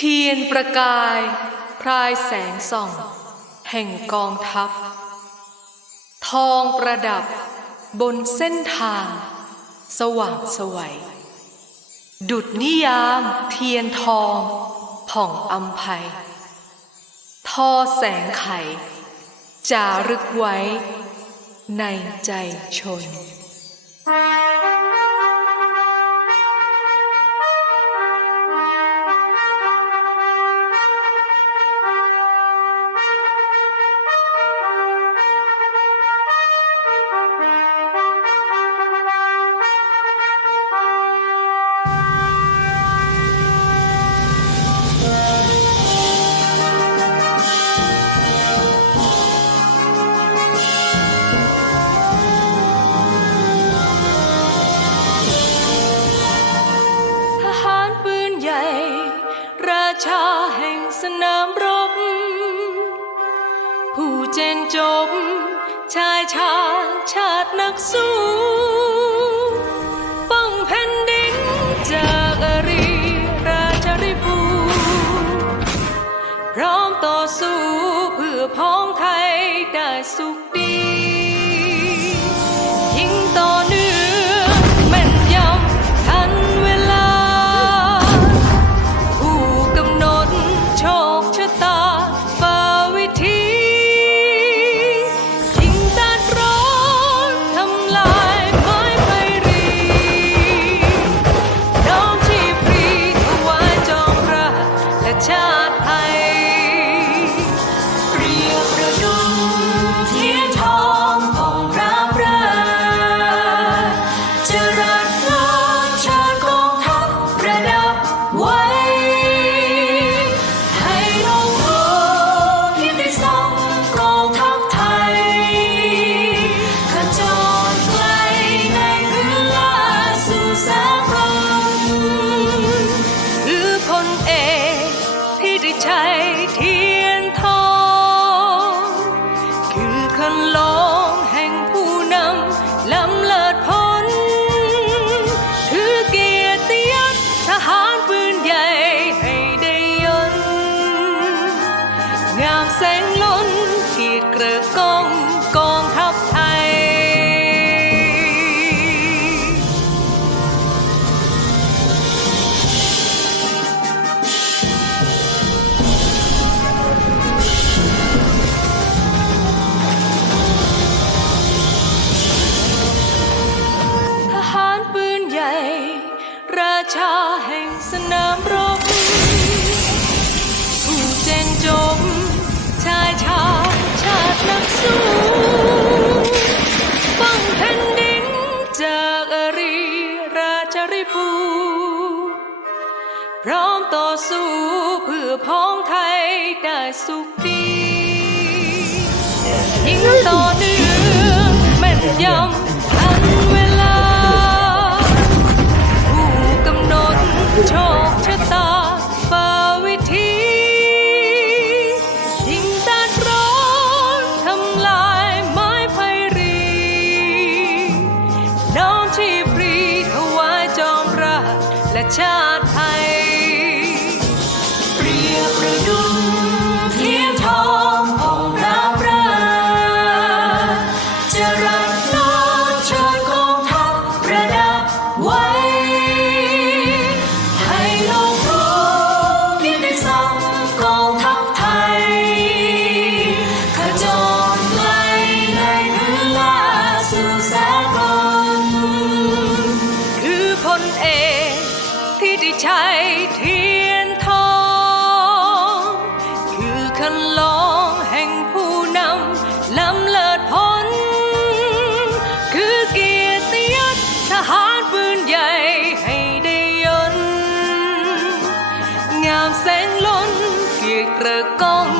ทียนประกายพรายแสงส่อง แห่งกองทัพ ทองประดับบนเส้นทาง สว่างสวัย ดุดนิยามเทียนทองผ่องอัมภัย ทอแสงไขจารึกไว้ในใจชน จบ ชายชาญชาตินักสู้ป้องแผ่นดินจากอารีราชริภูพร้อมต่อสู้เพื่อพ้องไทยได้สุขดี งามแสงล้นเกียรติเกระกองกองทัพไทย ทหารปืนใหญ่ ราชาแห่งสนามรบ อมต่อสู้เพื่อพ้องไทยได้สุขดียิ่งต่อเนื่องแม่นยำทันเวลา ผู้กำหนดโชคชะตาฝ่าวิธียิ่งตัดร้อนทำลายไม้ไพรีน้อมชีพรีถวายจอมราชและชาติ ใจเทียนทอง คือคันลองแห่งผู้นำล้ำเลิศพ้น คือเกียรติยศทหารปืนใหญ่ให้ได้ยน งามแสงล้นเกียรติกระกองกอง